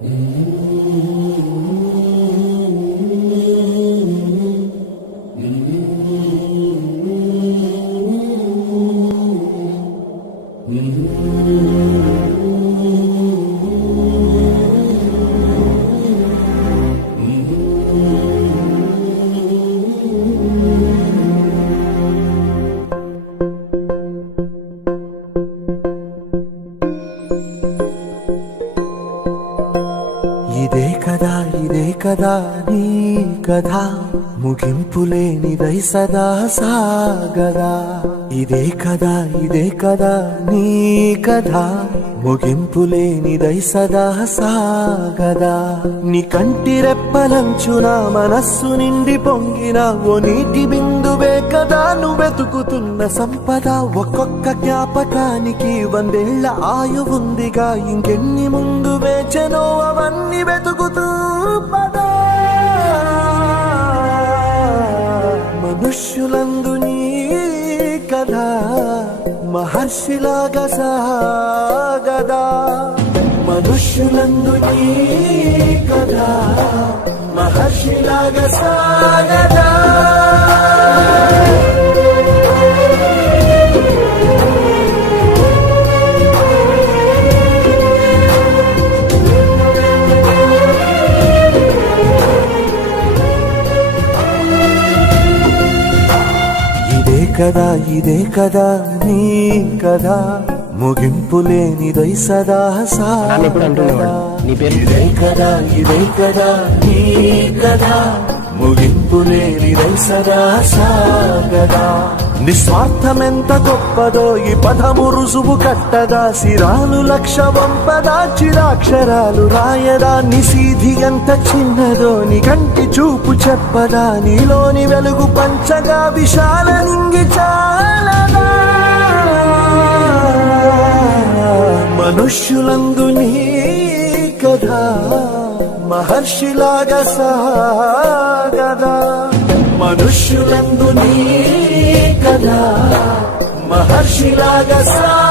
ఇదే కదా నీ కథ ముగింపులేనిదై సదా సాగదా. ఇదే కదా నీ కథ ముగింపులేనిదై సదా సాగదా. నీ కంటి రెప్పలంచున మనస్సు నిండి పొంగిన ఓ నీటి బిందువే కదా నువ్వెతుకుతున్న సంపద. ఒక్కొక్క జ్ఞాపకానికి 100 ఏళ్ల ఆయువుందిగా, ఇంకెన్ని ముందు వేచనో అవన్నీ వెతుకుతూ పదా. మనుష్యులందు నీ కథ మహర్షిలాగా సాగదా. మనుష్యులందు నీ కథ మహర్షిలాగా సాగదా. ఇదే కదా నీ కథ ముగింపులేనిదై సదా సాగదా. ఇదే కదా నీ కథ ముగింపులేనిదై సదా సాగదా. నిస్వార్థమెంత గొప్పదో ఈ పదము రుజువు కట్టదా. సిరాలు 1,00,000 వంపదా, చిరాక్షరాలు రాయదా. నిశీధి ఎంత చిన్నదో నీ కంటి చూపు చెప్పదా. నీలోని వెలుగు పంచగా విశాల నింగి చాలదా. మనుష్యులందు నీ కథ మహర్షిలాగా సాగదా. మనుష్యులందు నీ కథ మహర్షిలాగా సాగదా.